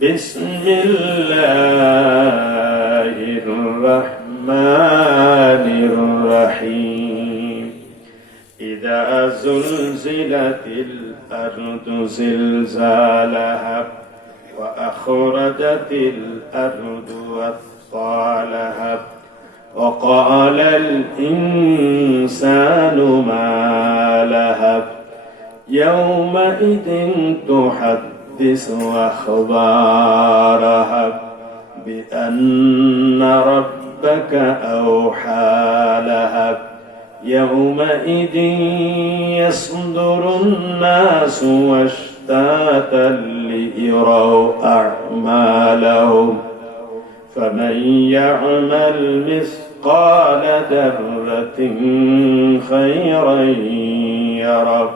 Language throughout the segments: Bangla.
বিসমিল্লাহির রহমানির রহিম ইযা যুলজিলাতিল আরদু জিলজালাহা ওয়া আখরাজাতিল আরদু আথqalaha ওয়া ক্বালাল ইনসানু মা লাহা ইয়াওমাইযিন تحدث أخبارها بأن ربك أوحى لها يومئذ يصدر الناس أشتاتا ليروا أعمالهم فمن يعمل مثقال ذرة خيرا يره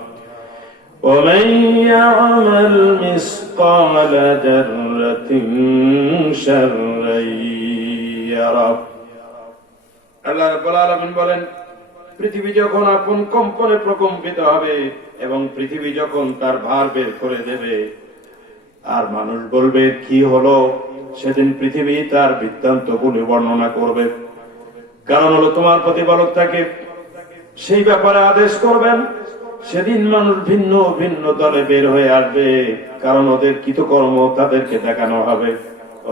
ومن يعمل مثقال ذرة شرا يره আল্লাহ রাব্বুল আলামিন বলেন, পৃথিবী যখন আপন কম্পনে প্রকম্পিত হবে এবং পৃথিবী যখন তার ভার বের করে দেবে আর মানুষ বলবে কি হলো, সেদিন পৃথিবী তার বৃত্তান্তগুলি বর্ণনা করবে। কারণ হলো তোমার প্রতিপালক তাকে সেই ব্যাপারে আদেশ করবেন। সেদিন মানুষ ভিন্ন ভিন্ন দলে বের হয়ে আসবে, কারণ ওদের কৃতকর্ম তাদেরকে দেখানো হবে।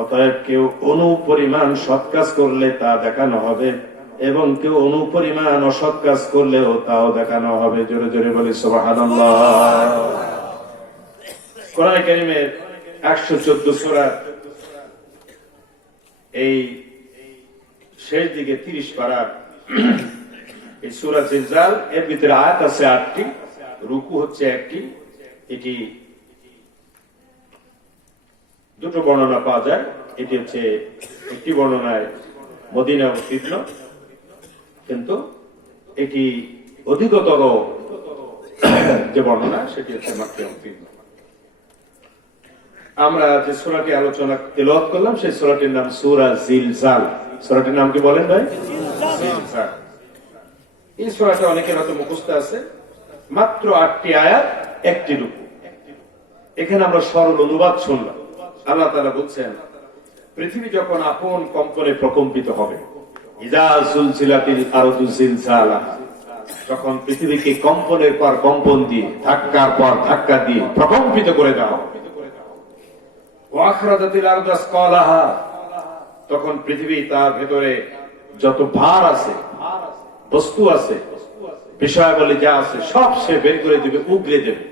অতএব কেউ অনুপরিমাণ সৎ কাজ করলে তা দেখানো হবে এবং কেউ অনুপরিমাণ অসৎ কাজ করলেও তাও দেখানো হবে। জোরে জোরে বলি সুবহানাল্লাহ। কোরআন কারীমের 114 সূরা এই শেষ দিকে 30 পারা এই সূরা জিলজাল, এর ভিতরে আয়াত আছে 8টি, রুকু হচ্ছে 1টি। এটি দুটো বর্ণনা পাওয়া যায়। এটি হচ্ছে একটি বর্ণনায় মদিনা অবতীর্ণ, কিন্তু এটি অধিকতর যে বর্ণনা সেটি হচ্ছে মক্কা অবতীর্ণ। আমরা যে সূরাটি আলোচনা তেলাওয়াত করলাম সেই সূরাটির নাম সূরা জিলজাল। সূরাটির নাম কি বলেন ভাই? জিলজাল। এই সূরাটা অনেকের হয়তো মুখস্থ আছে। মাত্র 8টি আয়াত, 1টি রুকু। এখানে আমরা সরল অনুবাদ শুনলাম। আল্লাহ তাআলা বলছেন, পৃথিবী যখন আপন কম্পনে প্রকম্পিত হবে, ইযা যুলজিলাতিল আরদু জিলজালাহা, যখন পৃথিবীকে কম্পনের পর কম্পন দিয়ে, ধাক্কার পর ধাক্কা দিয়ে প্রকম্পিত করে দেওয়া হবে, ওয়া আখরাজাতিল আরদু আসqalaha, তখন পৃথিবী তার ভেতরে যত ভার আছে, বস্তু আছে, বিষয়াবলী যা আছে সব সে বের করে দিবে, উগরে দেবে।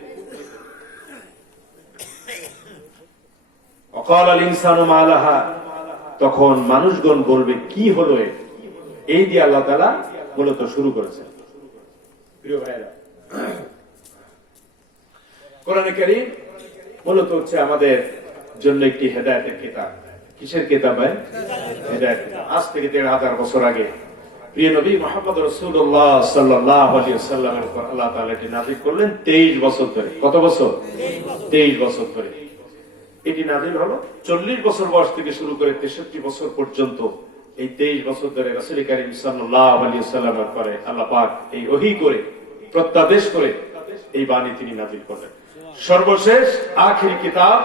ওয়াকালাল ইনসানু মা লাহা, তখন মানুষগণ বলবে কি হলো এই দিয়ে আল্লাহ তাআলা মূলত শুরু করেছেন। প্রিয় ভাইরা, কোরআন কারীম মূলত হচ্ছে আমাদের জন্য একটি হেদায়েতের কিতাব। কিসের কিতাব ভাই? হেদায়েত কিতাব। আজ থেকে ১,৫০০ বছর আগে প্রিয় নবী মুহাম্মদ রাসূলুল্লাহ সাল্লাল্লাহু আলাইহি ওয়াসাল্লামের উপর আল্লাহ তাআলা এটি নাযিল করলেন 23 বছর ধরে। কত বছর? 23 বছর ধরে এটি নাযিল হলো। 40 বছর বয়স থেকে শুরু করে 63 বছর পর্যন্ত এই 23 বছর ধরে রাসূল কারীম সাল্লাল্লাহু আলাইহি ওয়াসাল্লামের পরে আল্লাহ পাক এই ওহী করে, প্রত্যাদেশ করে এই বাণী তিনি নাযিল করলেন। সর্বশেষ আখিরি কিতাব,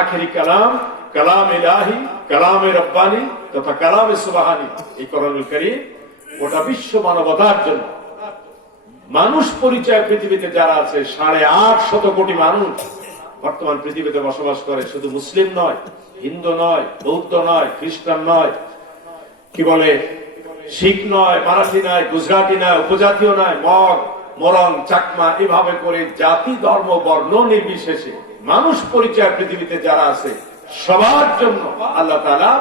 আখিরি কালাম, কালাম ইলাহি, কালাম রব্বানি তথা কালাম সুবহানি, এই কোরআনুল কারীম গোটা বিশ্ব মানবতার জন্য মানুষ পরিচয় পৃথিবীতে যারা আছে 850 কোটি মানুষ বর্তমান পৃথিবীতে বসবাস করে। শুধু মুসলিম নয়, হিন্দু নয়, বৌদ্ধ নয়, খ্রিস্টান নয়, কি বলে শিখ নয়, মারাঠি নয়, গুজরাটি নয়, উপজাতীয় নয়, মগ, মরং, চাকমা, এভাবে করে জাতি, ধর্ম, বর্ণ নির্বিশেষে মানুষ পরিচয় পৃথিবীতে যারা আছে সবার জন্য আল্লাহ তাআলা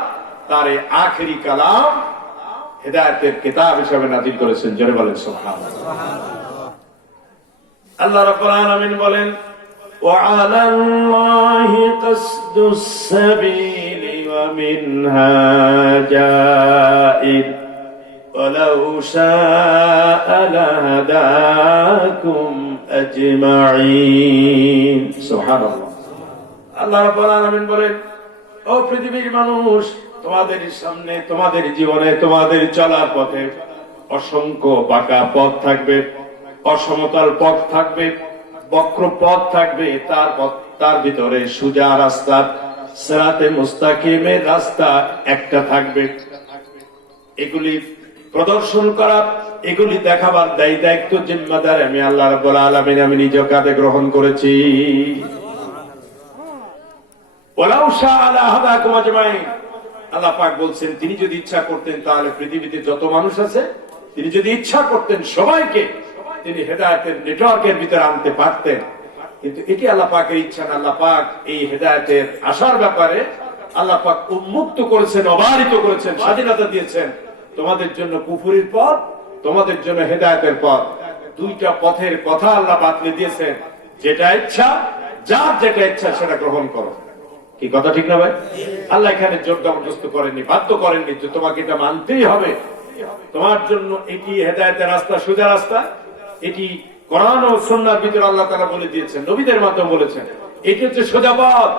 তার এই আখিরি কালাম হেদায়েতের কিতাব হিসেবে নাযিল করেছেন। জোরে বলেন সুবহানাল্লাহ। আল্লাহ রাব্বুল আলামিন বলেন, وعلى الله قصد السبيل ومنها جائر ولو شاء لهداكم أجمعين سبحان الله। আল্লাহ রাব্বুল আলামিন বলেন, ও পৃথিবীর মানুষ, তোমাদের সামনে, তোমাদের জীবনে, তোমাদের চলার পথে অসংখ্য বাঁকা পথ থাকবে, অসমতল পথ থাকবে, বক্র পথ থাকবে, তার ভিতরে সোজা রাস্তার সিরাতে মুস্তাকিমের রাস্তা একটা থাকবে। এগুলি প্রদর্শন করা, এগুলি দেখাবার দায়িত্ব জিম্মাদার আমি আল্লাহ রাব্বুল আলামিন আমি নিজ কাঁধে গ্রহণ করেছি। ওয়ালাউ শাআ লাহাদাকুম আজমাইন, আল্লাহ পাক বলছেন তিনি যদি ইচ্ছা করতেন তাহলে পৃথিবীতে যত মানুষ আছে তিনি যদি ইচ্ছা করতেন সবাইকে তিনি হেদায়েতের নেটওয়ার্কের ভিতরে আনতে পারতেন, কিন্তু এটি আল্লাহ পাকের ইচ্ছা না। আল্লাহ পাক এই হেদায়েতের আসার ব্যাপারে আল্লাহ পাক উন্মুক্ত করেছেন, অবারিত করেছেন, স্বাধীনতা দিয়েছেন। তোমাদের জন্য কুফরির পথ, তোমাদের জন্য হেদায়েতের পথ, দুইটা পথের কথা আল্লাহ বাতলে দিয়েছেন। যেটা ইচ্ছা, যার যেটা ইচ্ছা সেটা গ্রহণ করো। কি কথা ঠিক না ভাই? আল্লাহ এখানে জোর জবরদস্ত করেননি, বাধ্য করেননি যে তোমাকে এটা মানতেই হবে। তোমার জন্য এটি হেদায়েতের রাস্তা, সোজা রাস্তা। এটি কোরআন ও সুন্নাহর ভিতরে আল্লাহ তাআলা বলে দিয়েছেন, নবীদের মাধ্যমে বলেছেন। এটি হচ্ছে সোজা পথ,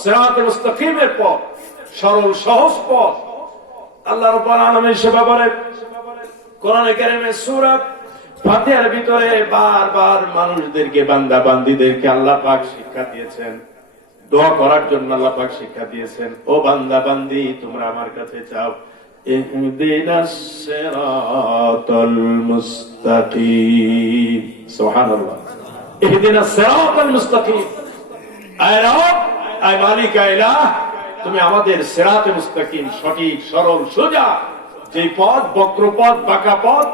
সিরাতে মুস্তাকিমের পথ, সরল সহজ পথ। আল্লাহ রাব্বুল আলামিন সে ব্যাপারে কোরআনে কারীমে সূরা ফাতিহার ভিতরে বারবার মানুষদেরকে, বান্দা বান্দীদেরকে আল্লাহ পাক শিক্ষা দিয়েছেন, দোয়া করার জন্য আল্লাহ পাক শিক্ষা দিয়েছেন। ও বান্দা বান্দি, তোমরা আমার কাছে চাও, ইহদিনাস সিরাতাল মুস্তাকিম। সুবহানাল্লাহ, ইহদিনাস সিরাতাল মুস্তাকিম। আয় রব, আয় মালিক, আয় ইলাহ, তুমি আমাদের সিরাতে মুস্তাকিম, সঠিক সরল সোজা যে পথ, বক্র পথ, বাঁকা পথ,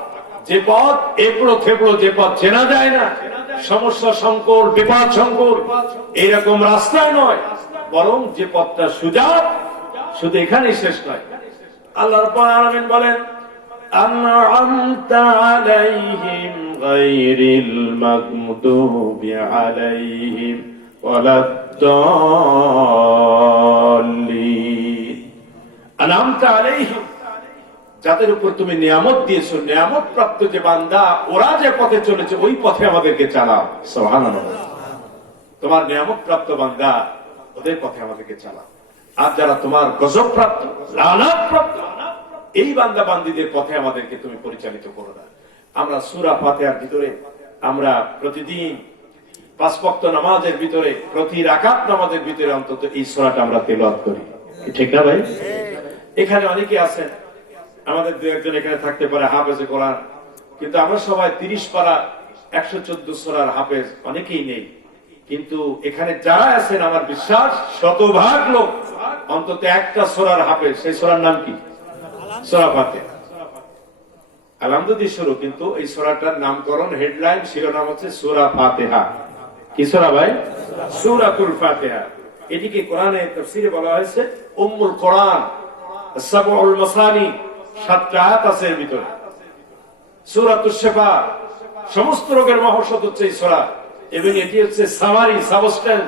যে পথ এবড়ো থেবড়ো, যে পথ চেনা যায় না, সমস্যা সংকট, বিপদ সংকট, এরকম রাস্তায় নয়, বরং যে পথটা সোজা, শুধু এখানেই শেষ নয়। আল্লাহ রাব্বুল আলামিন বলেন, আনআমতা আলাইহিম গায়রিল মাগদুবি আলাইহিম ওয়ালাদ-দাল্লিন। আনআমতা আলাইহিম, যাদের উপর তুমি নিয়ামত দিয়েছো, নিয়ামত প্রাপ্ত যে বান্দা, ওরা যে পথে চলেছে ওই পথে আমাদেরকে চালাও। সুবহানাল্লাহ, তোমার নিয়ামত প্রাপ্ত বান্দা, ওদের পথে আমাদেরকে চালাও। আর যারা তোমার গজব প্রাপ্ত, লানত প্রাপ্ত, এই বান্দা বান্দীদের পথে আমাদেরকে তুমি পরিচালিত করো না। আমরা সূরা ফাতিহার ভিতরে আমরা প্রতিদিন 5 ওয়াক্ত নামাজের ভিতরে, প্রতি রাকাত নামাজের ভিতরে অন্তত এই সূরাটা আমরা তেলাওয়াত করি, ঠিক না ভাই? এখানে অনেকে আছেন, আমাদের দু একজন এখানে থাকতে পারে হাফেজে কোরআন, কিন্তু আমরা সবাই 30 পারা 114 সূরার হাফেজ অনেকেই নেই। কিন্তু এখানে যারা আছেন, আমার বিশ্বাস শতভাগ লোক অন্তত একটা সূরার হাফেজ। সেই সূরার নাম কি? সূরা ফাতিহা। আলহামদুলিল্লাহ শুরু, কিন্তু এই সূরাটার নামকরণ, হেডলাইন, শিরোনাম হচ্ছে সূরা ফাতিহা। কি সূরা ভাই? সূরাতুল ফাতিহা। এটিকে কোরআনের তাফসীরে বলা হয়েছে উম্মুল কোরআন, সাবউল মাসানি, 7টা আয়াত আছে এর ভিতরে। সূরাতুশ শিফা, সমস্ত রোগের মহৌষধ হচ্ছে এই সূরা, এবং এটি হচ্ছে সামারি, সাবস্টেন্স,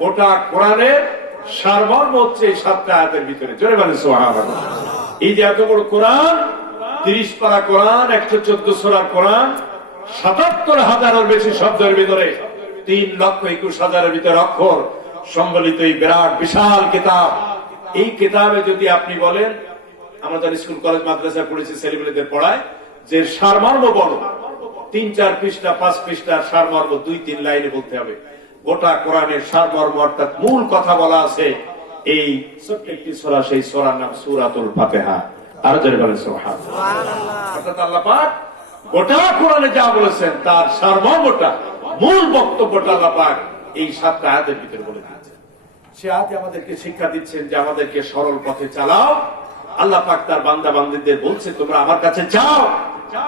গোটা কোরআনের সারমর্ম হচ্ছে এই 7টা আয়াতের ভিতরে। জোরে বলেন সুবহানাল্লাহ। এই যে এত বড় কোরআন, 30 পারা কোরআন, 114 সূরার কোরআন, 77,000-এর বেশি শব্দের ভিতরে 3,21,000-এর ভিতরে অক্ষর সম্বলিত এই বিরাট বিশাল কিতাব। এই কিতাবে যদি আপনি বলেন, আমরা যারা স্কুল কলেজ মাদ্রাসায় পড়েছি, ছেলেমেয়েদের পড়ায়, যে সারমর্ম বলো, 3-4 পৃষ্ঠা, 5 পৃষ্ঠার সারমর্ম 2-3 লাইনে বলতে হবে। গোটা কোরআনের সারমর্ম অর্থাৎ মূল কথা বলা আছে এই ছোট্ট একটি সূরা, সেই সূরার নাম সূরাতুল ফাতিহা। আর যারা বলেন সুবহানাল্লাহ। অর্থাৎ আল্লাহ পাক গোটা কোরআনে যা বলেছেন তার সারমর্মটা, মূল বক্তব্যটা আল্লাহ পাক এই 7টা আয়াতের ভিতরে বলে দিয়েছেন। সে আয়াতে আমাদেরকে শিক্ষা দিচ্ছেন যে আমাদেরকে সরল পথে চালাও। আল্লাহ পাক তার বান্দা বান্দীদের বলছে, তোমরা আমার কাছে চাও,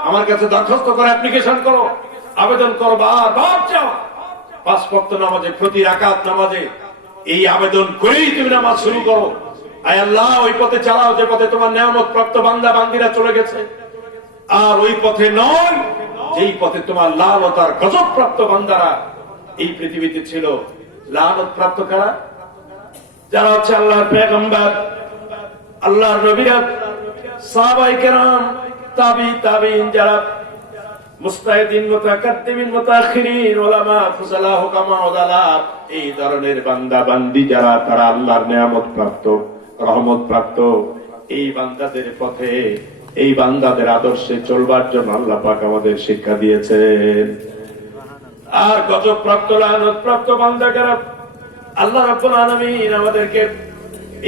আমার কাছে দরখাস্ত করো, অ্যাপ্লিকেশন করো, আবেদন করো, বারবার চাও। 5 ওয়াক্ত নামাজে, প্রতি রাকাত নামাজে এই আবেদন করেই তুমি নামাজ শুরু করো। আয় আল্লাহ, ওই পথে চালাও যে পথে তোমার নিয়ামত প্রাপ্ত বান্দা বান্দীরা চলে গেছে, আর ওই পথে নয় যেই পথে তোমার লানত আর গজব প্রাপ্ত বান্দারা এই পৃথিবীতে ছিল। লানত প্রাপ্ত কারা? যারা হচ্ছে আল্লাহর পয়গম্বর, আল্লাহর নবীরা, সাহাবায়ে কেরাম, তাবিঈন, যারা মুস্তাহিদিন, মুতাকাদ্দিমিন, মুতাআখিরিন, উলামা, ফুসালা, হুকামা, উদালা, এই ধরনের বান্দা বান্দি যারা, তারা আল্লাহর নিয়ামত প্রাপ্ত, রহমত প্রাপ্ত, এই বান্দাদের পথে, এই বান্দাদের আদর্শে চলবার জন্য আল্লাহ পাক আমাদের শিক্ষা দিয়েছেন। আর গজব প্রাপ্ত, লানত প্রাপ্ত বান্দা কারা? আল্লাহ রাব্বুল আলামিন আমাদেরকে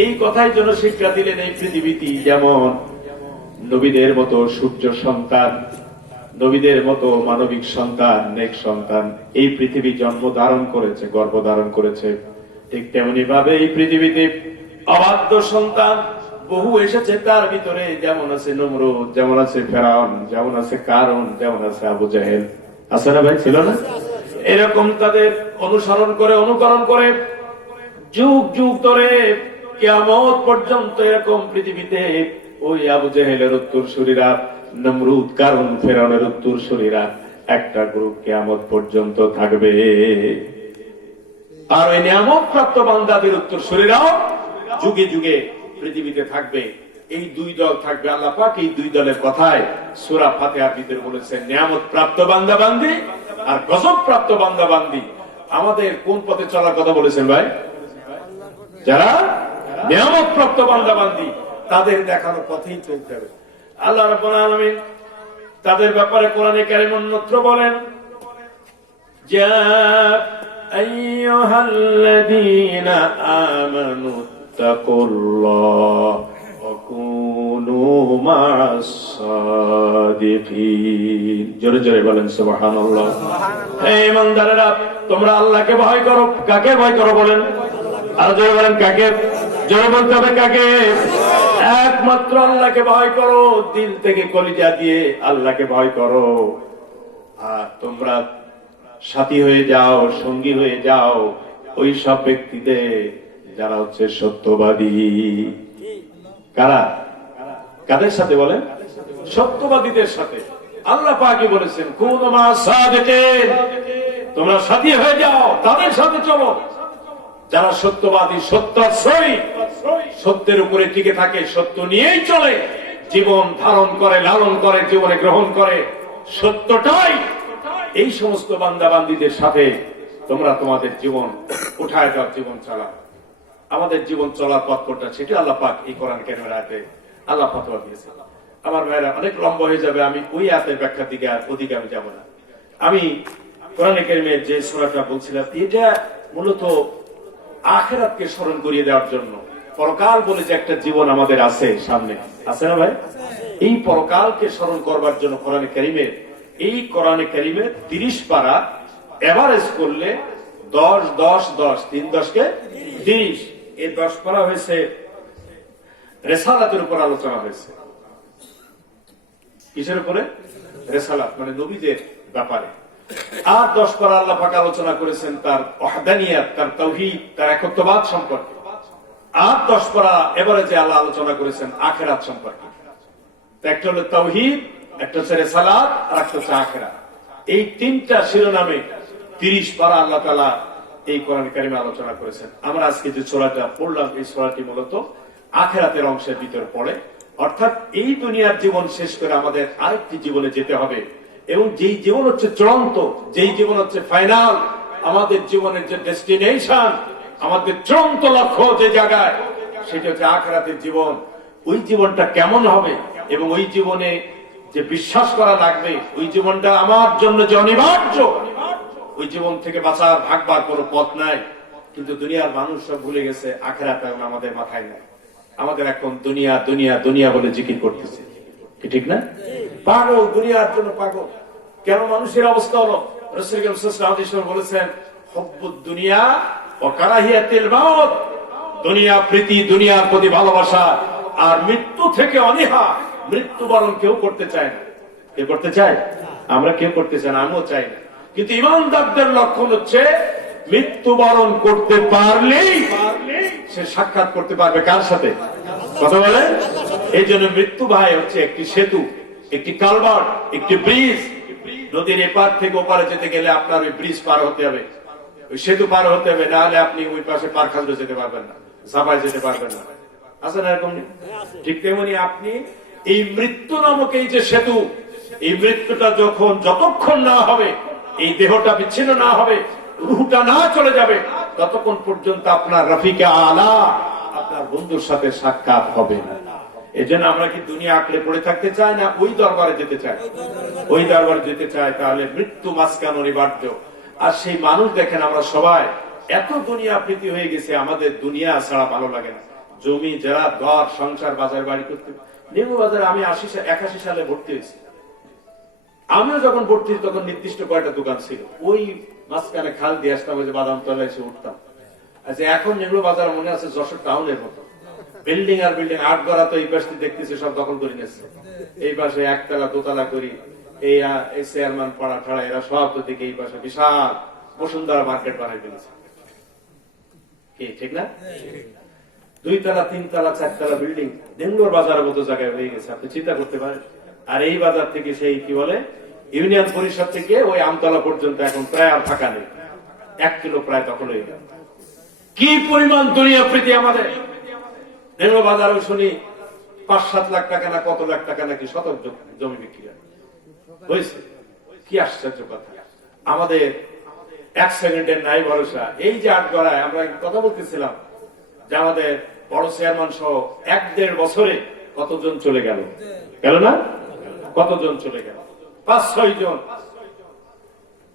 এই কথাই জন্য শিক্ষা দিলেন, এই পৃথিবীতে যেমন নবীদের মতো সূর্য সন্তান, নবীদের মতো মানবিক সন্তান, নেক সন্তান এই পৃথিবী জন্ম ধারণ করেছে, গর্ভ ধারণ করেছে, ঠিক তেমনি ভাবে এই পৃথিবীতে অবাধ্য সন্তান বহু এসেছে। তার ভিতরে যেমন আছে নমরুদ, যেমন আছে ফেরাউন, যেমন আছে কারুন, যেমন আছে আবু জাহেল। আছে না ভাই, ছিল না? এরকম তাদের অনুসরণ করে, অনুকরণ করে যুগ যুগ ধরে কিয়ামত পর্যন্ত এরকম পৃথিবীতে ওই আবু জাহেলের উত্তরসূরিরা, নমরুদ, কারুন, ফেরাউনের উত্তরসূরিরা একটা গ্রুপ কিয়ামত পর্যন্ত থাকবে। আর ওই নিয়ামত প্রাপ্ত বান্দাদের উত্তরসূরিরাও যুগে যুগে পৃথিবীতে থাকবে। এই দুই দল থাকবে। আল্লাহ পাক এই দুই দলের কথায় সূরা ফাতিহার ভিতরে বলেছেন নিয়ামত প্রাপ্ত বান্দা বান্দি আর গজব প্রাপ্ত বান্দা বান্দি। আমাদের কোন পথে চলার কথা বলেছেন ভাই? যারা নিয়ামত প্রাপ্ত বান্দা বান্দি তাদের দেখানো পথেই চলতে হবে। আল্লাহ রাব্বুল আলামিন তাদের ব্যাপারে কোরআনে কারীম অন্যত্র বলেন, যা আইয়ুহাল্লাযীনা আমানু তাকুল্লাহ ওয়া কুনু মা'আস সাদিকিন। জোরে জোরে বলেন সুবহানাল্লাহ। হে ইমানদারেরা, তোমরা আল্লাহকে ভয় করো। কাকে ভয় করো বলেন? আর জোরে বলেন কাকে? জোরে বলতে হবে কাকে? একমাত্র আল্লাহকে ভয় করো, দিল থেকে কলিজা দিয়ে আল্লাহকে ভয় করো। আর তোমরা সাথী হয়ে যাও, সঙ্গী হয়ে যাও ওই সব ব্যক্তিদের যারা হচ্ছে সত্যবাদী। কারা? কাদের সাথে বলেন? সত্যবাদীদের সাথে। আল্লাহ পাকই বলেছেন কুনু মা'আস সাদিকিন, তোমরা সাথী হয়ে যাও, তাদের সাথে চলো যারা সত্যবাদী, সত্যাশ্রয়ী, সত্যের উপরে টিকে থাকে, সত্য নিয়েই চলে, জীবন ধারণ করে, লালন করে, জীবনে গ্রহণ করে সত্যটাই। এই সমস্ত বান্দা বান্দীদের সাথে তোমরা তোমাদের জীবন উঠায় দাও, জীবন চালাও। আমাদের জীবন চলার পথ কোনটা সেটা আল্লাহ পাক এই কোরআন কারীমের আয়াতে আল্লাহ ফতোয়া দিয়েছেন। আমার ভাইরা, অনেক লম্বা হয়ে যাবে, আমি ওই আয়াতের ব্যাখ্যার দিকে আর ওদিকে আমি যাব না। আমি কোরআন কারীমের যে সূরাটা বলছিলাম এটা মূলত আখিরাতকে স্মরণ করিয়ে দেওয়ার জন্য। পরকাল বলে যে একটা জীবন আমাদের আছে সামনে, আছে না ভাই? এই পরকালকে স্মরণ করবার জন্য কোরআন কারীমের এই কোরআন কারীমের 30 পারা এভারেজ করলে 10 10 10 3 10 কে 30, এই 10 পারা হয়েছে রিসালাতের উপর আলোচনা হয়েছে। কিসের উপরে? রিসালাত, মানে নবীদের ব্যাপারে। আর 10 পারা আল্লাহ পাক আলোচনা করেছেন তার ওয়াহদানিয়াত, তার তাওহীদ, তার একত্ববাদ সম্পর্কে। আর 10 পারা এভারেজে আল্লাহ আলোচনা করেছেন আখিরাত সম্পর্কে। একটা হলো তাওহীদ, একটা হচ্ছে রিসালাত, আর একটা হচ্ছে আখিরাত। এই তিনটা শিরোনামে 30 পারা আল্লাহ তাআলা এই কোরআন কারীমে আলোচনা করেছেন। আমরা আজকে যে সূরাটা পড়লাম এই সূরাটি মূলত আখিরাতের অংশের ভিতরে পড়ে। অর্থাৎ এই দুনিয়ার জীবন শেষ করে আমাদের আরেকটি জীবনে যেতে হবে, এবং যেই জীবন হচ্ছে চূড়ান্ত, যেই জীবন হচ্ছে ফাইনাল, আমাদের জীবনের যে ডেস্টিনেশন, আমাদের চূড়ান্ত লক্ষ্য যে জায়গায়, সেটা হচ্ছে আখিরাতের জীবন। ওই জীবনটা কেমন হবে এবং ওই জীবনে যে বিশ্বাস করা লাগবে, ওই জীবনটা আমার জন্য যে অনিবার্য, ওই জীবন থেকে বাঁচার ভাগবার কোনো পথ নাই। কিন্তু দুনিয়ার মানুষ সব ভুলে গেছে, আখিরাত এখন আমাদের মাথায় নাই। আমাদের এখন দুনিয়া দুনিয়া দুনিয়া বলে জিকির করতেছে, ঠিক না? পাগল, দুনিয়ার জন্য পাগল। কেন মানুষের অবস্থা হলো? রাসূল সাল্লাল্লাহু আলাইহি ওয়াসাল্লাম বলেছেন হুব্বুদ দুনিয়া ওয়া কারাহিয়াতুল মাউত, দুনিয়া প্রীতি, দুনিয়ার প্রতি ভালোবাসা, আর মৃত্যু থেকে অনীহা। মৃত্যুবরণ কেউ করতে চায় না। কে করতে চায়? আমরা কেউ করতে চাই না, আমিও চাই না। কিন্তু ঈমানদারদের লক্ষণ হচ্ছে মৃত্যুবরণ করতে পারলেই সে সাক্ষাৎ করতে পারবে কার সাথে? কথা বলেন। এই জন্য মৃত্যু ভাই হচ্ছে একটি সেতু, একটি কালভার্ট, একটি ব্রিজ। নদীর এপার থেকে ওপারে যেতে গেলে আপনার ওই ব্রিজ পার হতে হবে, ওই সেতু পার হতে হবে, না হলে আপনি ওই পাশে পার খাজরে যেতে পারবেন না, সাফায় যেতে পারবেন না। আছে না এরকম? ঠিক তেমনি আপনি এই মৃত্যু নামক এই যে সেতু, এই মৃত্যুটা যতক্ষণ না হবে, এই দেহটা বিচ্ছিন্ন না হবে, রূহটা না চলে যাবে, ততক্ষণ পর্যন্ত আপনার রফিকে আলা, আপনার বন্ধুর সাথে সাক্ষাৎ হবে না। এই জন্য আমরা কি দুনিয়া আঁকড়ে পড়ে থাকতে চাই না ওই দরবারে যেতে চাই? ওই দরবারে যেতে চাই, তাহলে মৃত্যু মাঝখান অনিবার্য। আর সেই মানুষ দেখেন আমরা সবাই এত দুনিয়া প্রীতি হয়ে গেছে, আমাদের দুনিয়া ছাড়া ভালো লাগে না। জমি যারা ঘর সংসার বাজার বাড়ি করতে, নিম্ন বাজারে আমি 81 সালে ভর্তি হয়েছি। আমিও যখন ভর্তি তখন নির্দিষ্ট কয়েকটা দোকান ছিল, ওই মাঝখানে খাল দিয়ে আসতাম, ওই যে বাদাম তলা এসে উঠতাম। আচ্ছা এখন নেহরু বাজার মনে আছে যশোর টাউনের মতো, বিল্ডিং আর বিল্ডিং, 8 গড়া তো এই পাশে দেখতেছি সব দখল করে নিয়েছে, এই পাশে একতলা দোতলা করি, এই চেয়ারম্যান পাড়া ঠাড়া এরা সব তো দিকে এই পাশে বিশাল বসুন্ধরা মার্কেট বানাই ফেলেছে, ঠিক না? 2 তলা 3 তলা 4 তলা বিল্ডিং নেহরুর বাজারের মতো জায়গায় হয়ে গেছে, আপনি চিন্তা করতে পারেন। আর এই বাজার থেকে সেই কি বলে ইউনিয়ন পরিষদ থেকে ওই আমতলা পর্যন্ত এখন প্রায় আর ফাঁকা নেই, 1 কিলো প্রায় দখল হয়ে গেল। কি পরিমাণ দুনিয়া প্রীতি আমাদের। নেহরু বাজারে শুনি 5-7 লাখ টাকা না কত লাখ টাকা নাকি শতক জমি বিক্রি হয়েছে। কি আশ্চর্য কথা, আমাদের 1 সেকেন্ডের নাই ভরসা। এই যে 8 গড়ায় আমরা কথা বলতেছিলাম যে আমাদের বড় চেয়ারম্যান সহ 1-1.5 বছরে কতজন চলে গেল, গেল না? কতজন চলে গেল? 5-6 জন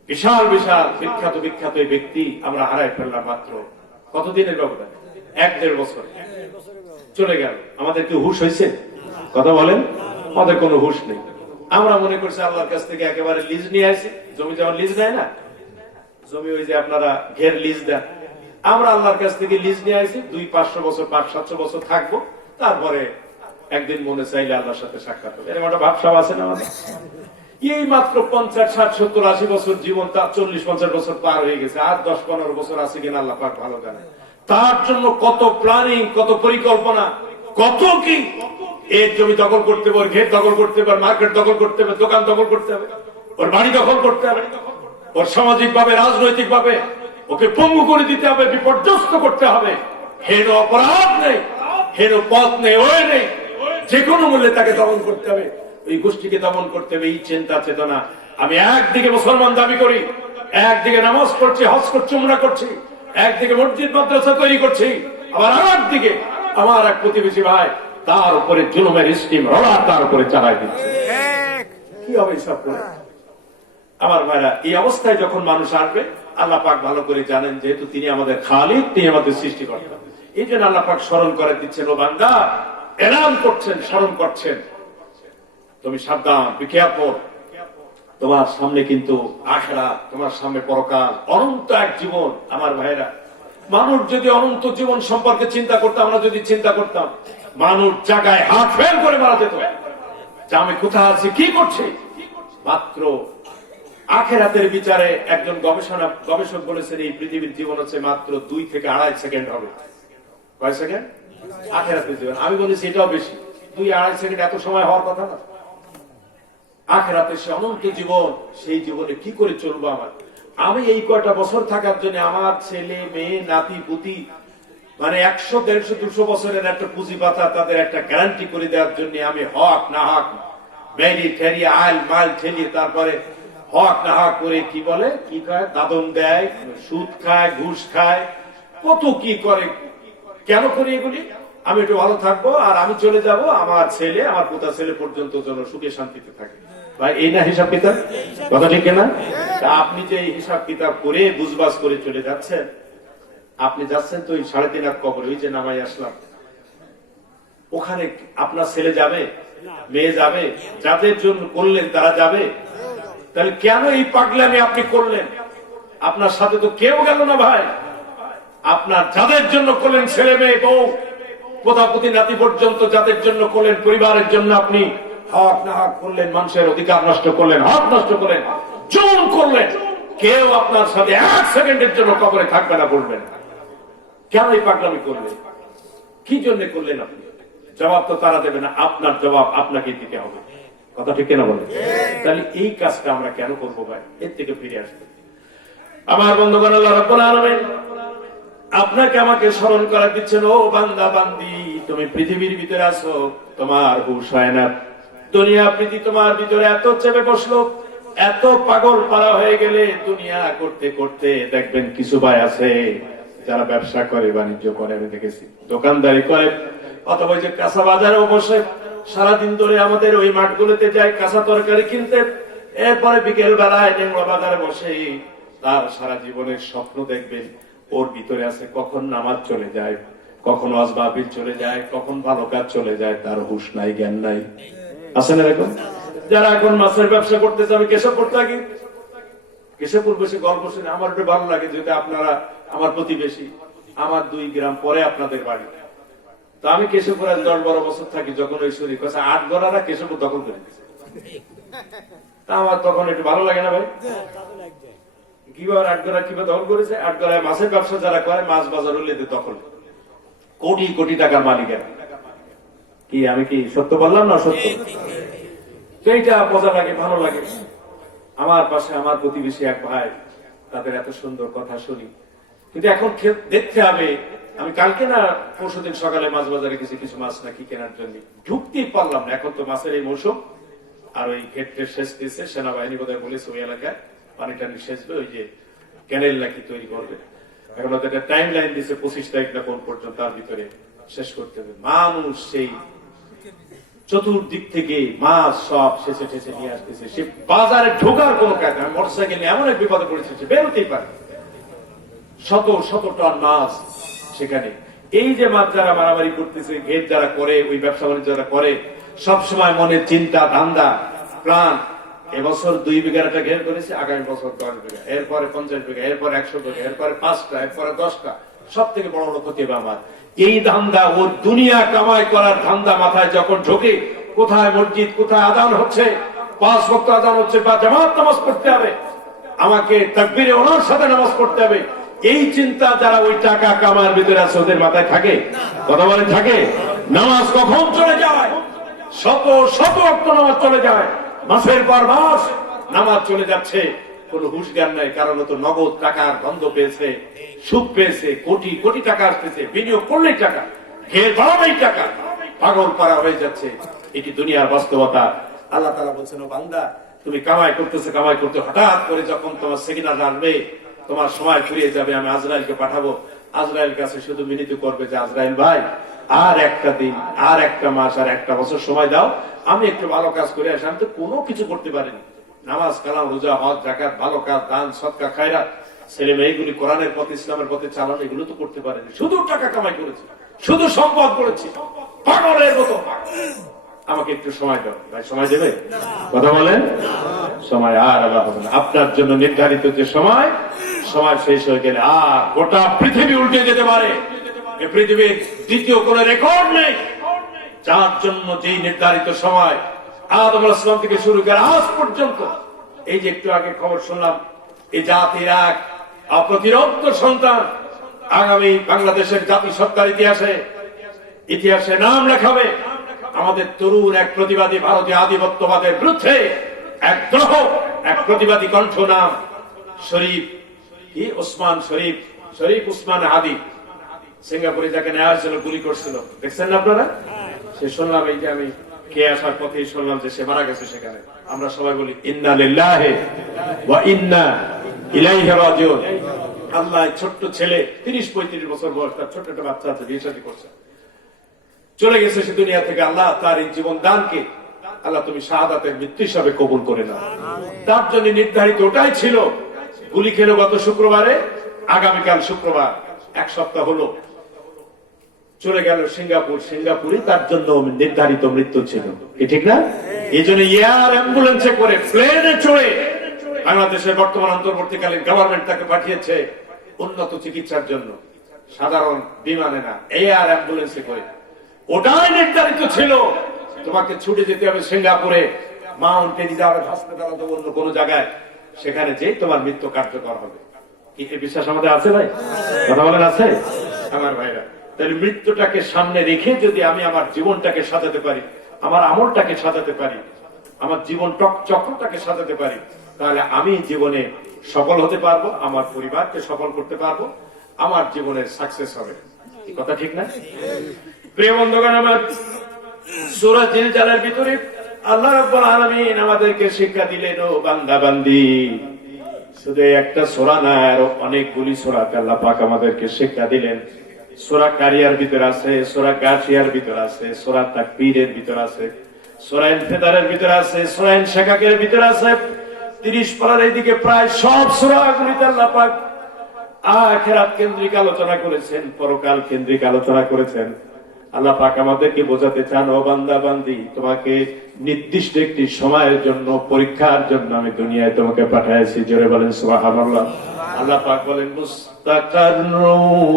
বিশাল বিশাল বিখ্যাত বিখ্যাত ব্যক্তি আমরা হারাই ফেললাম মাত্র কতদিনের ব্যবধানে, 1-1.5 বছর চলে গেল। আমাদের কি হুঁশ হয়েছে? কথা বলেন, আমাদের কোনো হুঁশ নেই। আমরা মনে করছি আল্লাহর কাছ থেকে একেবারে লিজ নিয়ে আসি, জমি যেমন লিজ নেয় না, জমি ওই যে আপনারা ঘের লিজ দেন, আমরা আল্লাহর কাছ থেকে লিজ নিয়ে আসি, 200-500 বছর 500-700 বছর থাকবো, তারপরে একদিন মনে চাইলে আল্লাহর সাথে সাক্ষাৎ হবে। এরকম একটা ভাবসাব আছে না আমাদের? এই মাত্র 50-60-70-80 বছর জীবন, তার 40-50 বছর পার হয়ে গেছে, আর 10-15 বছর আছে কিনা আল্লাহ পাক ভালো জানে। তার জন্য কত প্ল্যানিং, কত পরিকল্পনা, কত কি। এর জমি দখল করতে হবে, ঘের দখল করতে হবে, মার্কেট দখল করতে হবে, দোকান দখল করতে হবে, ওর বাড়ি দখল করতে হবে, ওর সামাজিক ভাবে রাজনৈতিক ভাবে ওকে পঙ্গু করে দিতে হবে, বিপর্যস্ত করতে হবে। হেন অপরাধ নেই, হেন পথ নেই, ওই নেই, যে কোনো মূল্যে তাকে দমন করতে হবে, ওই গোষ্ঠীকে দমন করতে হবে। এই চিন্তা চেতনা, আমি একদিকে মুসলমান দাবি করি, একদিকে নামাজ পড়ছি, হজ করছি, উমরা করছি, একদিকে মসজিদ মাদ্রাসা তৈরি করছি, আবার আর একদিকে আমার এক প্রতিবেশী ভাই তার উপরে জুলুমের স্টিম রোলার তার উপরে চালাই দিচ্ছে। কি হবে সব করে? আমার ভাইরা, এই অবস্থায় যখন মানুষ আসবে, আল্লাহ পাক ভালো করে জানেন, যেহেতু তিনি আমাদের খালিক, তিনি আমাদের সৃষ্টিকর্তা, এই জন্য আল্লাহ পাক স্মরণ করে দিচ্ছেন, ও বান্দা এলান করছেন, স্মরণ করছেন, তুমি সাবধান, বি কেয়ারফুল, তোমার সামনে কিন্তু আখিরাত, তোমার সামনে পরকাল, অনন্ত এক জীবন। আমার ভাইরা, মানুষ যদি অনন্ত জীবন সম্পর্কে চিন্তা করতাম, আমরা যদি চিন্তা করতাম, মানুষ জায়গায় হাত ফেল করে মারা যেত যে আমি কোথায় আছি, কি করছি। মাত্র আখিরাতের বিচারে একজন গবেষক বলেছেন, এই পৃথিবীর জীবন হচ্ছে মাত্র 2 থেকে 2.5 সেকেন্ড হবে। কয় সেকেন্ড? আখিরাতের জীবন। আমি বলেছি এটাও বেশি, 2-2.5 সেকেন্ড এত সময় হওয়ার কথা না। আখিরাতে সে অনন্ত জীবন, সেই জীবনে কি করে চলবো আমার? আমি এই কয়টা বছর থাকার জন্য আমার ছেলে মেয়ে নাতি পুতি, মানে 100, 150, 200 বছরের একটা পুঁজি পাতা, তাদের একটা গ্যারান্টি করে দেওয়ার জন্য আমি হক না হক মেরি ঠেরিয়ে আইল মাইল ঠেলিয়ে, তারপরে হক না হক করে কি বলে, কি খায়, দাদন দেয়, সুদ খায়, ঘুষ খায়, কত কি করে। কেন করি এগুলি? আমি একটু ভালো থাকবো আর আমি চলে যাব, আমার ছেলে, আমার পোতা ছেলে পর্যন্ত যেন সুখে শান্তিতে থাকে। ভাই, এই না হিসাব কিতাব? কথা ঠিক না? আপনি যে হিসাব কিতাব করে বুঝবাজ করে চলে যাচ্ছেন, আপনি যাচ্ছেন তো ওই 3.5 হাত কবর, ওই যে নামাই আসলাম, ওখানে আপনার ছেলে যাবে, মেয়ে যাবে, যাদের জন্য করলেন তারা যাবে। তাহলে কেন এই পাগলামি আপনি করলেন? আপনার সাথে তো কেউ গেল না ভাই। আপনার যাদের জন্য করলেন, ছেলে মেয়ে বউ পোতাপুতি নাতি পর্যন্ত যাদের জন্য করলেন, পরিবারের জন্য আপনি হক না হক করলেন, মানুষের অধিকার নষ্ট করলেন, হক নষ্ট করলেন, জুলুম করলেন, কেউ আপনার সাথে 1 সেকেন্ডের জন্য কবরে থাকবে না, বলবেন কেন এই পাগলামি করলেন? কি জন্য করলেন আপনি? জবাব তো তারা দেবে না, আপনার জবাব আপনাকে দিতে হবে। কথা ঠিক না বলেন? তাহলে এই কাজটা আমরা কেন করবো ভাই? এর থেকে ফিরে আসবো। আমার বন্ধুগণ, আল্লাহ রাব্বুল আলামিন আপনাকে আমাকে স্মরণ করা দিচ্ছেন, ও বান্দা বান্দি, তুমি পৃথিবীর ভিতরে আছো, তোমার হুঁশ হয় না। দুনিয়া প্রীতি তোমার ভিতরে এত চেপে বসলো, এত পাগল পারা হয়ে গেলে দুনিয়া করতে করতে দেখবেন কিছু ভাই আছে যারা ব্যবসা করে, বাণিজ্য করে, আমি দেখেছি, দোকানদারি করে, অথবা যে কাঁচা বাজারেও বসে সারাদিন ধরে আমাদের ওই মাঠগুলোতে যায় কাঁচা তরকারি কিনতে, এরপরে বিকেল বেলায় নেমড়া বাজারে বসে তার সারা জীবনের স্বপ্ন দেখবেন ওর ভিতরে আছে কখন নামাজ চলে যায়, কখন ওয়াজ চলে যায়, কখন ভালো কাজ চলে যায়, তার হুঁশ নাই, জ্ঞান নাই। আছে না এরকম? যারা এখন মাছের ব্যবসা করতেছে, আমি কেশবপুর থাকি, কেশবপুর বসে গল্প শুনে আমার একটু ভালো লাগে, যেটা আপনারা আমার প্রতিবেশী, আমার 2 গ্রাম পরে আপনাদের বাড়ি। তো আমি কেশবপুরে 10-12 বছর থাকি, যখন ওই শরীর 8 গড়ারা কেশবপুর দখল করে দিয়েছে। তা আমার তখন একটু ভালো লাগে না ভাই? কিভাবে 8 গড়া কিভাবে দখল করেছে? 8 গড়ায় মাছের ব্যবসা যারা করে, মাছ বাজার হলে দখল, কোটি কোটি টাকার মালিকেরা। কি আমি কি সত্য বললাম না সত্য? সেইটা মজা লাগে, ভালো লাগে। আমার পাশে আমার প্রতিবেশী এক ভাই, তাদের এত সুন্দর কথা শুনি। কিন্তু এখন দেখতে হবে, আমি কালকে না পরশুদিন সকালে মাছ বাজারে গেছি কিছু মাছ নাকি কেনার জন্য, ঢুকতেই পারলাম না। এখন তো মাছের এই মৌসুম, আর ওই ঘেটে শেষ দিয়েছে সেনাবাহিনী, বোধহয় বলেছে ওই এলাকায় পানি টানি সেচবে, ওই যে ক্যানেল নাকি তৈরি করবে। এখন ওদের টাইম লাইন দিচ্ছে 25 তারিখ না কোন পর্যন্ত, তার ভিতরে শেষ করতে হবে। মানুষ সেই চতুর্দিক থেকে মাছ সব শেষে ঠেসে নিয়ে আসতেছে, সে বাজারে ঢোকার কোনো কাজ না। মোটরসাইকেল নিয়ে এমন এক বিপদে পড়েছে, সে বেরোতেই পারে। শত শত টন মাছ সেখানে। এই যে মাছ যারা মারামারি করতেছে, ঘের যারা করে, ওই ব্যবসা বাণিজ্য যারা করে, সবসময় মনে চিন্তা, ধান্দা, প্রাণ। এবছর 2 বিঘাটা ঘের করেছে, আগামী বছর 10 বিঘা, এরপরে 50 বিঘা, এরপরে 100 বিঘা, এরপরে 5টা, এরপরে 10টা। সব থেকে বড় বড় ক্ষতি হবে আমার। এই ধান্দা, ওর দুনিয়া কামাই করার ধান্দা মাথায় যখন ঢোকে, কোথায় মসজিদ, কোথায় আযান হচ্ছে, 5 ওয়াক্ত আযান হচ্ছে বা জামাত নামাজ পড়তে হবে, আমাকে তাকবীরে ওলার সাথে নামাজ পড়তে হবে, এই চিন্তা যারা ওই টাকা কামার ভিতরে আছে, ওদের মাথায় থাকে? কথা বলে থাকে? নামাজ কখন চলে যায়, শত শত ওয়াক্ত নামাজ চলে যায়, মাসের পর মাস নামাজ চলে যাচ্ছে, কোন হুঁশ জ্ঞান নাই। কারণ তো নগদ টাকার গন্ধ পেয়েছে, সুখ পেয়েছে, কোটি কোটি টাকা আসতেছে, বিনিয়োগ করলেই টাকা, ঘের বাড়ালেই টাকা, পাগল পারা হয়ে যাচ্ছে। এটি দুনিয়ার বাস্তবতা। আল্লাহ তাআলা বলছেন, ও বান্দা, তুমি কামাই করতেছে, কামাই করতে হঠাৎ করে যখন তোমার সেকিনাত আসবে, তোমার সময় ফুরিয়ে যাবে, আমি আজরাইলকে পাঠাবো। আজরাইল কাছে শুধু মিনতি করবে যে, আজরাইল ভাই, আর একটা দিন, আর একটা মাস, আর একটা বছর সময় দাও, আমি একটু ভালো কাজ করে আসি। আমি তো কোনো কিছু করতে পারিনি, নামাজ কালাম রোজা হজ জাকাত ভালো কাজ দান সদকা খায়রাত ছেলে মেয়েগুলি কোরআনের পথে ইসলামের পথে চালানো, এগুলো তো করতে পারেনি। শুধু টাকা কামাই করেছি, শুধু সম্পদ করেছি, পাগলের মতো। আমাকে একটু সময় দাও। ভাই সময় দেবে? কথা বলেন। সময় আর আল্লাহ হবে না। আপনার জন্য নির্ধারিত যে সময়, সময় শেষ হয়ে গেলে আর গোটা পৃথিবী উল্টে যেতে পারে। এই পৃথিবীর দ্বিতীয় কোন রেকর্ড নেই যার জন্য যেই নির্ধারিত সময় আদম আলাইহিস সালাম থেকে শুরু করে আজ পর্যন্ত। এই যে একটু আগে খবর শুনলাম, এই জাতির এক অপ্রতিরোধ্য সন্তান আগামী বাংলাদেশের জাতিসত্তার ইতিহাসে নাম লেখাবে। আমাদের তরুণ এক প্রতিবাদী ভারতীয় আধিপত্যবাদের বিরুদ্ধে এক দ্রোহ, এক প্রতিবাদী কণ্ঠ, নাম শরীফ কি ওসমান শরীফ উসমান হাদি। সিঙ্গাপুরে যাকে নেওয়া হয়েছিল, গুলি করছিল, দেখছেন না আপনারা? সে শুনলাম, এই যে আমি খেয়ে আসার পথেই শুনলাম যে সে মারা গেছে সেখানে। আমরা সবাই বলি ইন্না লিল্লাহি ওয়া ইন্না ইলাইহি রাজিউন। আল্লাহ, ছোট্ট ছেলে 30-35 বছর বয়স, তার ছোট্ট একটা বাচ্চা আছে, বিয়ে শাদী করছে, চলে গেছে সে দুনিয়া থেকে। আল্লাহ তার এই জীবন দানকে আল্লাহ তুমি শাহাদাতের মৃত্যু হিসাবে কবুল করে নাও। তার জন্য নির্ধারিত ওটাই ছিল। গুলি খেলো গত শুক্রবারে, আগামীকাল শুক্রবার, 1 সপ্তাহ হলো চলে গেল সিঙ্গাপুরে তার জন্য নির্ধারিত মৃত্যু ছিল, ঠিক না? এই জন্য এয়ার অ্যাম্বুলেন্সে করে, প্লেনে চড়ে বাংলাদেশের বর্তমান অন্তর্বর্তীকালীন গভর্নমেন্ট তাকে পাঠিয়েছে উন্নত চিকিৎসার জন্য, সাধারণ বিমানে না, এয়ার অ্যাম্বুলেন্সে করে। ওটাই নির্ধারিত ছিল, তোমাকে ছুটে যেতে হবে সিঙ্গাপুরে, মাউন্ট এলিজাবেথ হাসপাতাল অথবা অন্য কোন জায়গায়, সেখানে যে তোমার মৃত্যু কার্যকর হবে। কি বিশ্বাস আমাদের আছে ভাই? কথা বলেন আছে আমার ভাইরা? তাহলে মৃত্যুটাকে সামনে রেখে যদি আমি আমার জীবনটাকে সাজাতে পারি, আমার আমলটাকে সাজাতে পারি, আমার জীবন চক্রটাকে সাজাতে পারি, তাহলে আমি জীবনে সফল হতে পারবো, আমার পরিবারকে সফল করতে পারবো, আমার জীবনের সাকসেস হবে। এই কথা ঠিক না? প্রিয় বন্ধুগণ, আমার সূরা জিলজালের ভিতরে আল্লাহ রাব্বুল আলামিন আমাদেরকে শিক্ষা দিলেন, ও বান্দা বান্দি, শুধু একটা সূরা না, আরো অনেকগুলি সূরাতে আল্লাহ পাক আমাদেরকে শিক্ষা দিলেন। সূরা কারিয়ার ভিতর আছে, সূরা গাশিয়ার ভিতর আছে, সূরা তাকবীরের ভিতর আছে, সূরা ইনফিতারের ভিতর আছে, সূরা ইনশিকাকের ভিতর আছে। 30 পারার এইদিকে প্রায় সব সূরাগুলিতে আল্লাহ পাক আখিরাত কেন্দ্রিক আলোচনা করেছেন, পরকাল কেন্দ্রিক আলোচনা করেছেন। আল্লাহ পাক আমাদেরকে বোঝাতে চান, ও বান্দা বান্দি, তোমাকে নির্দিষ্ট একটি সময়ের জন্য, পরীক্ষার জন্য আমি দুনিয়ায় তোমাকে পাঠাইছি। জোরে বলেন সুবহানাল্লাহ। আল্লাহ পাক বলেন মুস্তাকাররু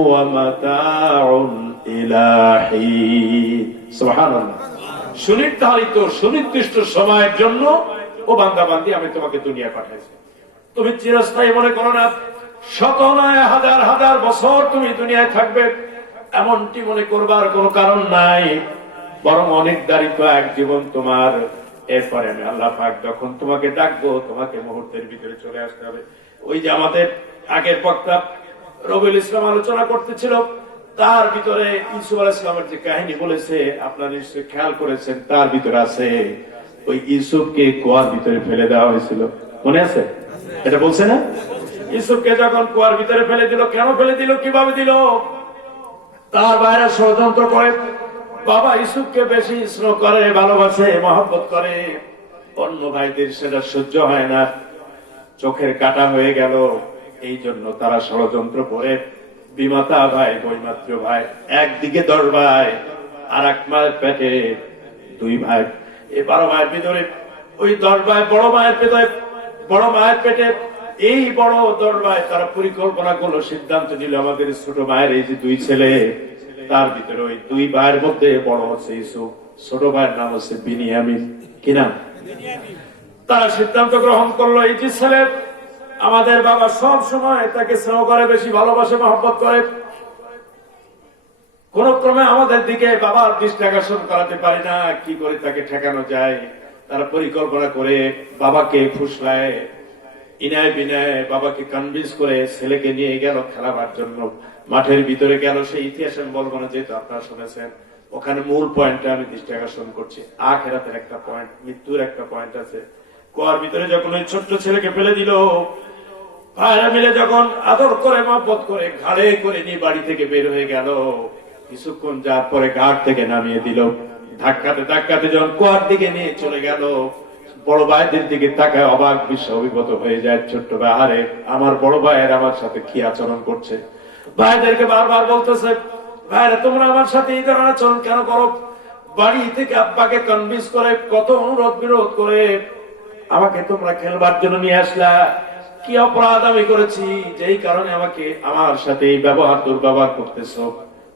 ওয়া মাতাউন ইলা হিন। সুবহানাল্লাহ। সুনির্ধারিত সুনির্দিষ্ট সময়ের জন্য ও বান্দা বান্দি আমি তোমাকে দুনিয়ায় পাঠাইছি। তুমি চিরস্থায়ী মনে করো না, শত নয় হাজার হাজার বছর তুমি দুনিয়ায় থাকবে, এমনটি মনে করবার কোনো কারণ নাই। বরং অনেক দাঁড়িত এক জীবন তোমার। এরপরে আমি আল্লাহ পাক যখন তোমাকে ডাকবো, তোমাকে মুহূর্তের ভিতরে চলে আসতে হবে। ওই যে আমাদের আগের বক্তা রবিউল ইসলাম আলোচনা করতেছিল, তার ভিতরে ইউসুফ আলাইহিস সালামের যে কাহিনী বলেছে, আপনারা নিশ্চয়ই খেয়াল করেছেন, তার ভিতরে আছে ওই ইউসুফকে কুয়ার ভিতরে ফেলে দেওয়া হয়েছিল। মনে আছে? এটা বলছে না? ইউসুফকে যখন কুয়ার ভিতরে ফেলে দিল, কেন ফেলে দিল, কিভাবে দিল? তার বাইরে ষড়যন্ত্র করে বাবা ইউসুফকে বেশি স্নেহ করে, ভালোবাসে, মহব্বত করে। অন্য ভাইদের সেটা সহ্য হয় না, চোখের কাটা হয়ে গেল। এই জন্য তারা ষড়যন্ত্র করে বিমাতা ভাই, বৈমাত্র ভাই, একদিকে 10 ভাই, আর এক মায়ের পেটে 2 ভাই। এই 12 ভাইয়ের ভিতরে ওই 10 ভাই বড় মায়ের পেটে, বড় মায়ের পেটে এই বড় 10 ভাই তারা পরিকল্পনা করলো, সিদ্ধান্ত নিল, আমাদের ছোট ভাইয়ের এই যে 2 ছেলে, তার ভিতরে ওই 2 ভাইয়ের মধ্যে বড় হচ্ছে ইউসুফ, ছোট ভাইয়ের নাম হচ্ছে বিনিয়ামিন। কি নাম? তারা সিদ্ধান্ত গ্রহণ করলো, এই যে ছেলে আমাদের বাবা সব সময় তাকে স্নেহ করে, বেশি ভালোবাসে, মহব্বত করে, কোন ক্রমে আমাদের দিকে বাবার দৃষ্টি আকর্ষণ করাতে পারি না, কি করে তাকে ঠেকানো যায়। তারা পরিকল্পনা করে বাবাকে ফুসলায়, ইনায় বিনায় বাবাকে কনভিন্স করে ছেলেকে নিয়ে গেল খেলাবার জন্য। মাঠের ভিতরে গেল, সেই ইতিহাস আমি বলবো না, যেহেতু আপনারা শুনেছেন। ওখানে মূল পয়েন্টটা আমি দৃষ্টি আকর্ষণ করছি। আখিরাতের একটা পয়েন্ট, মৃত্যুর একটা পয়েন্ট আছে। কুয়ার ভিতরে যখন ওই ছোট্ট ছেলেকে ফেলে দিল, ভাইরা মিলে যখন আদর করে, মহব্বত করে, ঘাড়ে করে নিয়ে বাড়ি থেকে বের হয়ে গেল, কিছুক্ষণ যাওয়ার পরে ঘাট থেকে নামিয়ে দিল। ধাক্কাতে ধাক্কাতে যখন কুয়ার দিকে নিয়ে চলে গেল, বড় ভাইদের দিকে তাকায় অবাক বিশ্ব অভিভূত হয়ে যায়। ছোট্ট ভাই, আরে আমার বড় ভাইয়ের আমার সাথে কি আচরণ করছে। ভাইদেরকে বারবার বলতেছে, ভাইরা তোমরা আমার সাথে এই ধরনের আচরণ কেন করো? বাড়ি থেকে আব্বাকে কনভিন্স করে, কত অনুরোধ বিরোধ করে আমাকে তোমরা খেলবার জন্য নিয়ে আসলা। কি অপরাধ আমি করেছি যেই কারণে আমাকে আমার সাথে এই ব্যবহার, দুর্ব্যবহার করতেছ?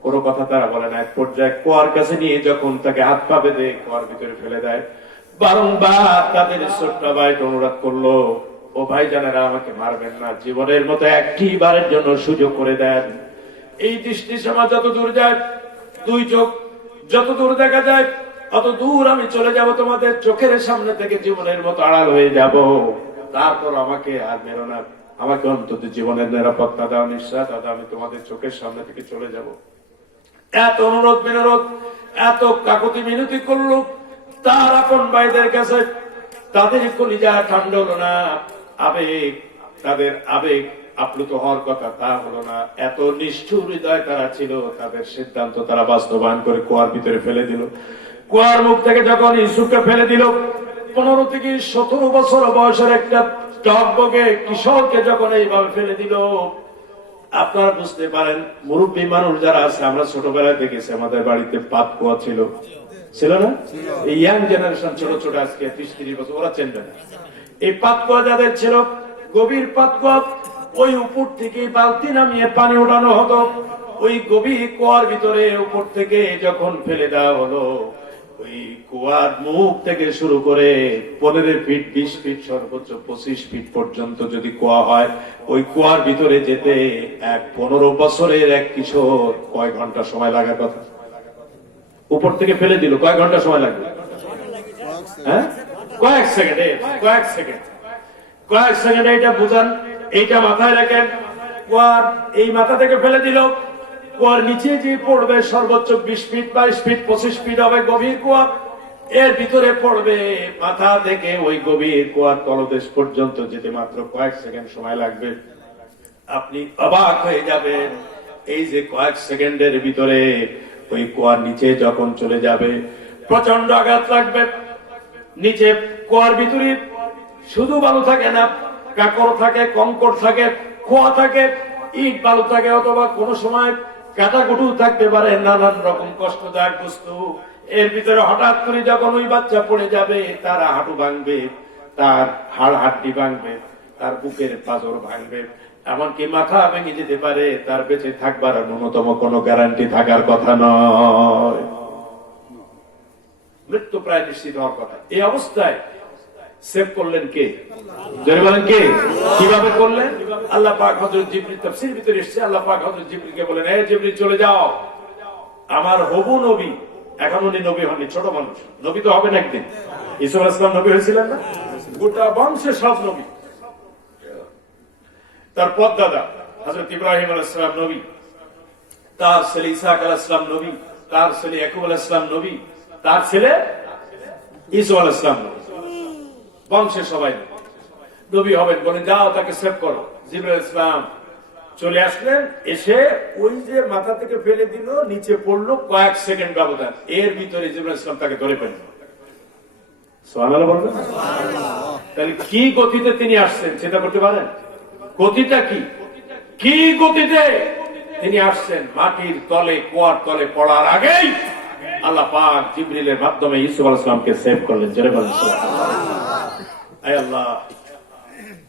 কোনো কথা তারা বলে না। এক পর্যায়ে কুয়ার কাছে নিয়ে যখন তাকে হাত পা বেঁধে কুয়ার ভিতরে ফেলে দেয়, বারংবার তাদের ছোট্ট ভাই অনুরোধ করলো, ও ভাই জানেরা আমাকে মারবেন না, জীবনের মতো একটি বারের জন্য সুযোগ করে দেন। এই দৃষ্টি সীমা যত দূর যায়, 2 চোখ যত দূর দেখা যায়, অত দূর আমি চলে যাব, তোমাদের চোখের সামনে থেকে জীবনের মতো আড়াল হয়ে যাব। তারপর আমাকে আর মেরো না, আমাকে অন্তত জীবনের নিরাপত্তা দাও, নিঃশ্বাস দাও, আমি তোমাদের চোখের সামনে থেকে চলে যাব। এত অনুরোধ বিনোরোধ, এত কাকুতি মিনতি করলো তার আপন ভাইদের কাছে। তাদের কলিজা ঠান্ডা হলো না, আবেগ, তাদের আবেগ আপ্লুত হওয়ার কথা তা হলো না। এত নিষ্ঠুর হৃদয় তারা ছিল, তাদের সিদ্ধান্ত তারা বাস্তবায়ন করে কুয়ার ভিতরে ফেলে দিল। কুয়ার মুখ থেকে যখন ইউসুফকে ফেলে দিল, 15 থেকে 17 বছর বয়সের একটা টকবগে কিশোরকে যখন এইভাবে ফেলে দিল, আপনারা বুঝতে পারেন, মুরব্বী মানুষ যারা আছে, আমরা ছোটবেলায় দেখেছি, আমাদের বাড়িতে পাত কুয়া ছিল, ছিল না? এই ইয়াং জেনারেশন ছোট ছোট আজকে 30-30 বছর, ওরা চেনবে না। এই পাত কুয়া যাদের ছিল, গভীর পাত কুয়া, ওই উপর থেকে বালতি নামিয়ে পানি ওঠানো হতো। ওই গভীর কুয়ার ভিতরে উপর থেকে যখন ফেলে দেওয়া হলো, ওই কুয়ার মুখ থেকে শুরু করে 15 ফিট, 20 ফিট, সর্বোচ্চ 25 ফিট পর্যন্ত যদি কুয়া হয়, ওই কুয়ার ভিতরে যেতে এক 15 বছরের এক কিশোর কয় ঘন্টা সময় লাগার কথা? উপর থেকে ফেলে দিল, কয় ঘন্টা সময় লাগবে? হ্যাঁ, কয়েক সেকেন্ড, কয়েক সেকেন্ড, কয়েক সেকেন্ড। এইটা বুঝান, এইটা মাথায় রাখেন। কুয়ার এই মাথা থেকে ফেলে দিল, কুয়ার নিচে যে পড়বে সর্বোচ্চ 20 ফিট, 22 ফিট, 25 ফিট হবে গভীর কুয়া। এর ভিতরে পড়বে, মাথা থেকে ওই গভীর কুয়ার তলদেশ পর্যন্ত যেতে মাত্র কয়েক সেকেন্ড সময় লাগবে। আপনি অবাক হয়ে যাবেন, এই যে কয়েক সেকেন্ডের ভিতরে ওই কুয়ার নিচে যখন চলে যাবে, প্রচন্ড আঘাত লাগবে। নিচে কুয়ার ভিতরে শুধু বালু থাকে না, কাকড় থাকে, কঙ্কর থাকে, কুয়া থাকে। ইট বালু থাকে অথবা কোন সময় কাটাকুটু থাকতে পারে, নানান রকম কষ্টদায়ক বস্তু। এর ভিতরে হঠাৎ করে যখন ওই বাচ্চা পড়ে যাবে, তার হাঁটু ভাঙবে, তার হাড় হাড্ডি ভাঙবে, তার বুকের পাঁজর ভাঙবে, এমনকি মাথা ভেঙে যেতে পারে, তার বেঁচে থাকবার ন্যূনতম কোনো গ্যারান্টি থাকার কথা নয়। মৃত্যু প্রায় নিশ্চিত হওয়ার কথা। এই অবস্থায় সেভ করলেন কে? জোরে বলেন কে? কিভাবে করলেন? আল্লাহ পাক হযরত জিবরিল, তাফসীর ভিতরে এসেছে, আল্লাহ পাক হযরত জিবরিলকে বলেন, হে জিবরিল চলে যাও, আমার হবু নবী, এখন উনি নবী হননি, ছোট মানুষ, নবী তো হবেন একদিন। ঈসা আলাইহিস সালাম নবী হয়েছিলেন না? গোটা বংশে সব নবী। তার পদদাদা হযরত ইব্রাহিম আলাইহিস সালাম নবী, তার ছেলে ইসহাক আলাইহিস সালাম নবী, তার ছেলে ইয়াকুব আলাইহিস সালাম নবী, তার ছেলে ঈসা আলাইহিস সালাম নবী। বংশে সবাই নবী হবেন। বলে যাও তাকে সেভ করো। জিবরাইল আলাইহিস সালাম চলে আসলেন, এসে ওই যে মাথা থেকে ফেলে দিল, নিচে পড়লো, কয়েক সেকেন্ড ব্যবধান, এর ভিতরে জিবরাইল আলাইহিস সালাম তাকে ধরে ফেললেন। সুবহানাল্লাহ বলবেন? তাহলে কি গতিতে তিনি আসছেন চিন্তা করতে পারেন? গতিটা কি? কি গতিতে তিনি আসছেন? মাটির তলে, কুয়ার তলে পড়ার আগেই আল্লাহ পাক জিবরিলের মাধ্যমে ইউসুফ আলাইহিস সালামকে সেভ করলেন। জোরে বলেন সুবহানাল্লাহ। আয় আল্লাহ,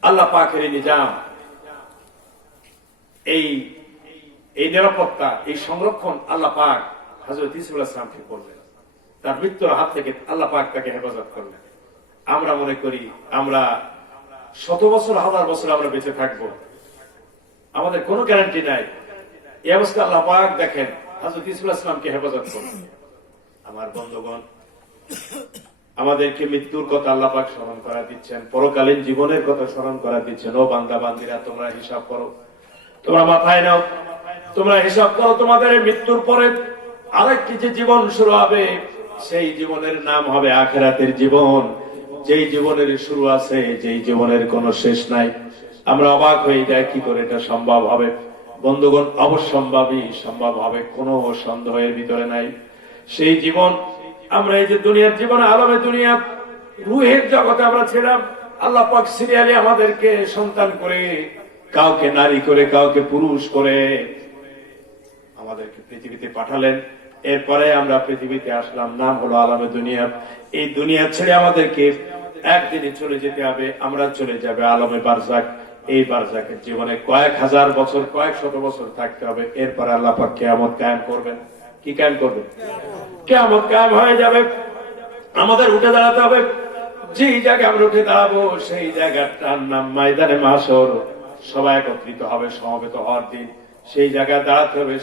আল্লাহ পাকের নিজাম, এই নিরাপত্তা, এই সংরক্ষণ আল্লাহ পাক হযরত ইউসুফ আলাইহিস সালামকে করলেন। তার মৃত্যুর হাত থেকে আল্লাহ পাক তাকে হেফাজত করলেন। আমরা মনে করি আমরা শত বছর, হাজার বছর আমরা বেঁচে থাকবো, আমাদের কোনো গ্যারান্টি নাই। এই অবস্থা আল্লাহ পাক দেখেন হযরত ইউসুফ আলাইহিস সালামকে হেফাজত করলেন। আমার বন্ধুগণ, আমাদেরকে মৃত্যুর কথা আল্লাহ পাক স্মরণ করা দিচ্ছেন, পরকালীন জীবনের কথা স্মরণ করা দিচ্ছেন। ও বান্দা বান্দিরা, তোমরা হিসাব করো, তোমরা মাথায় নাও, তোমরা হিসাব করো, তোমাদের মৃত্যুর পরে আরেকটি যে জীবন শুরু হবে, সেই জীবনের নাম হবে আখিরাতের জীবন। যেই জীবনের শুরু আছে, যেই জীবনের কোনো শেষ নাই। আমরা অবাক হয়ে যাই, কি করে এটা সম্ভব হবে? বন্ধুগণ, অবশ্যম্ভাবী, সম্ভব হবে, কোনো সন্দেহের ভিতরে নাই। সেই জীবন, আমরা এই যে দুনিয়ার জীবনে, আলমে দুনিয়া, রুহের জগতে আমরা ছিলাম, আল্লাহ পাক সিরিয়ালি আমাদেরকে সন্তান করে, কাউকে নারী করে, কাউকে পুরুষ করে আমাদেরকে পৃথিবীতে পাঠালেন। এরপরে আমরা পৃথিবীতে আসলাম, নাম হলো আলমে দুনিয়া। এই দুনিয়া ছেড়ে আমাদেরকে একদিনে চলে যেতে হবে, আমরা চলে যাবে আলমে বারজাক। এই বারজাকের জীবনে কয়েক হাজার বছর, কয়েক শত বছর থাকতে হবে। এরপরে আল্লাহ পাক কিয়ামত কায়েম করবেন। কি কায়েম করবেন? কিয়ামত কায়েম হয়ে যাবে, আমাদের উঠে দাঁড়াতে হবে। যেই জায়গায় আমরা উঠে দাঁড়াবো, সেই জায়গাটার নাম ময়দানে মাশর। সবাই একত্রিত হবে, সমবেত হওয়ার দিন। সেই জায়গায় দাঁড়াতে হবে,